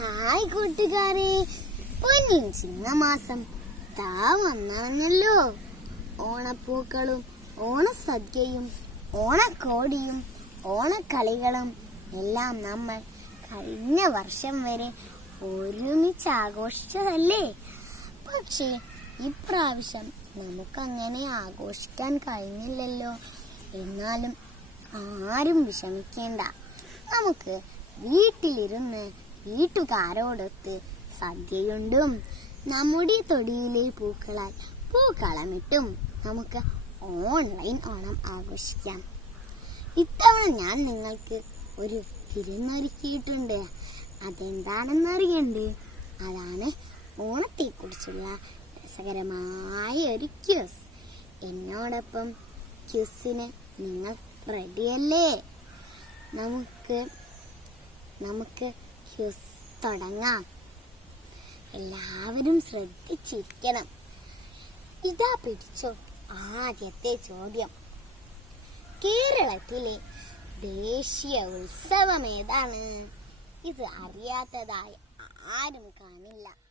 Hi കൂട്ടുകാരെ, പൊന്നിൻ ചിങ്ങമാസം താ വന്നല്ലോ. ഓണപ്പൂക്കളും ഓണസദ്യയും ഓണക്കോടിയും ഓണക്കളികളും എല്ലാം നമ്മൾ കഴിഞ്ഞ വർഷം വരെ ഒരുമിച്ച് ആഘോഷിച്ചതല്ലേ. പക്ഷേ ഇപ്രാവശ്യം നമുക്കങ്ങനെ ആഘോഷിക്കാൻ കഴിഞ്ഞില്ലല്ലോ. എന്നാലും ആരും വിഷമിക്കേണ്ട. നമുക്ക് വീട്ടിലിരുന്ന് വീട്ടുകാരോടൊത്ത് സദ്യയുണ്ടും നമ്മുടെ തൊടിയിലെ പൂക്കളാൽ പൂക്കളമിട്ടും നമുക്ക് ഓൺലൈൻ ഓണം ആഘോഷിക്കാം. ഇത്തവണ ഞാൻ നിങ്ങൾക്ക് ഒരു വിരുന്നൊരുക്കിയിട്ടുണ്ട്. അതെന്താണെന്നറിയണ്ടേ? അതാണ് ഓണത്തെക്കുറിച്ചുള്ള രസകരമായ ഒരു ക്യൂസ്. എന്നോടൊപ്പം ക്യൂസിന് നിങ്ങൾ റെഡിയല്ലേ? നമുക്ക് ക്യൂസ് തുടങ്ങാം. എല്ലാവരും ശ്രദ്ധിച്ചിരിക്കണം. ഇതാ പിടിച്ചോ ആദ്യത്തെ ചോദ്യം. കേരളത്തിലെ ദേശീയ ഉത്സവം ഏതാണ്? ഇത് അറിയാത്തതായി ആരും കാണില്ല.